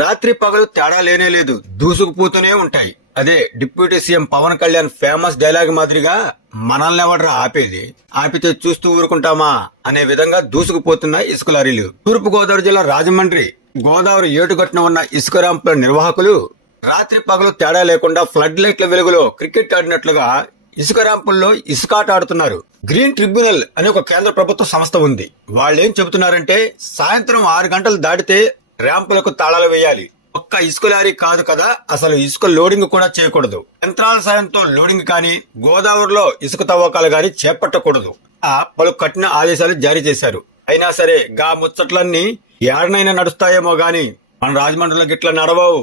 రాత్రి పగలు తేడా లేనే లేదు, దూసుకుపోతూనే ఉంటాయి. అదే deputy CM Pawan Kalyan famous dialogue మాదిరిగా మనల్ని ఎవడరా ఆపేది, ఆపితే చూస్తూ ఊరుకుంటామా అనే విధంగా దూసుకుపోతున్నాయి ఇసుక లారీలు. తూర్పు గోదావరి జిల్లా రాజమండ్రి గోదావరి ఏటుగట్టున ఉన్న ఇసుక ర్యాంపుల నిర్వాహకులు రాత్రి పగలు తేడా లేకుండా ఫ్లడ్ లైట్ల వెలుగులో క్రికెట్ ఆడినట్లుగా ఇసుక ర్యాంపుల్లో ఇసుకాట ఆడుతున్నారు. గ్రీన్ ట్రిబ్యునల్ అనే ఒక కేంద్ర ప్రభుత్వ సంస్థ ఉంది. వాళ్ళేం చెబుతున్నారంటే సాయంత్రం 6 గంటలు దాటితే ర్యాంపులకు తాళాలు వేయాలి. ఒక్క ఇసుక లారీ కాదు కదా, అసలు ఇసుక లోడింగ్ కూడా చేయకూడదు. యంత్రాల సాయంతో లోడింగ్ కానీ, గోదావరిలో ఇసుక తవ్వకాలు గాని చేపట్టకూడదు. పలు కఠిన ఆదేశాలు జారీ చేశారు. అయినా సరే గా ముచ్చట్లన్నీ ఏడనైనా నడుస్తాయేమో గాని మన రాజమండ్రిలో గిట్ల నడవవు,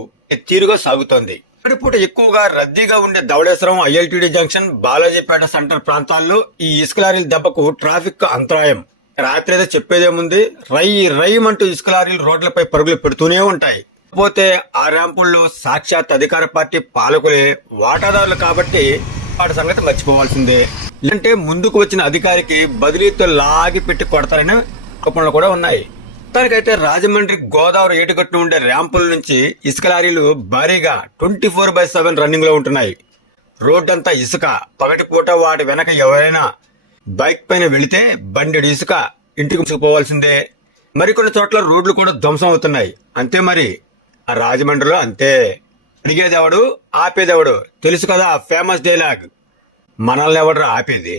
తీరుగా సాగుతోంది. పూట ఎక్కువగా రద్దీగా ఉండే Dowleswaram, ILTD junction, Balajipeta centre ప్రాంతాల్లో ఈ ఇసుక లారీల దెబ్బకు ట్రాఫిక్ అంతరాయం. రాత్రి అయితే చెప్పేదేముంది, రయ్యమంటూ ఇసుక లారీలు రోడ్లపై పరుగులు పెడుతూనే ఉంటాయి. పోతే ఆ ర్యాంపుల్లో సాక్షాత్ అధికార పార్టీ పాలకులే వాటాదారులు కాబట్టి వాటి సంగతి మర్చిపోవాల్సిందే. అంటే ముందుకు వచ్చిన అధికారికి బదిలీతో లాగి పెట్టి కొడతారనే ఆరోపణలు కూడా ఉన్నాయి. తనకైతే రాజమండ్రి గోదావరి ఏటుగట్టున ఉండే ర్యాంపుల నుంచి ఇసుక లారీలు భారీగా 24/7 రన్నింగ్ లో ఉంటున్నాయి. రోడ్డంతా ఇసుక. పగటిపూట వాటి వెనక ఎవరైనా బైక్ పైన వెళితే బండెడు ఇసుక ఇంటికి ముసుకుపోవాల్సిందే. మరికొన్ని చోట్ల రోడ్లు కూడా ధ్వంసం అవుతున్నాయి. అంతే మరి ఆ రాజమండ్రిలో అంతే. అడిగేదెవడు, ఆపేదెవడు తెలుసు కదా, ఫేమస్ డైలాగ్ మనల్ని ఎవడరా ఆపేది.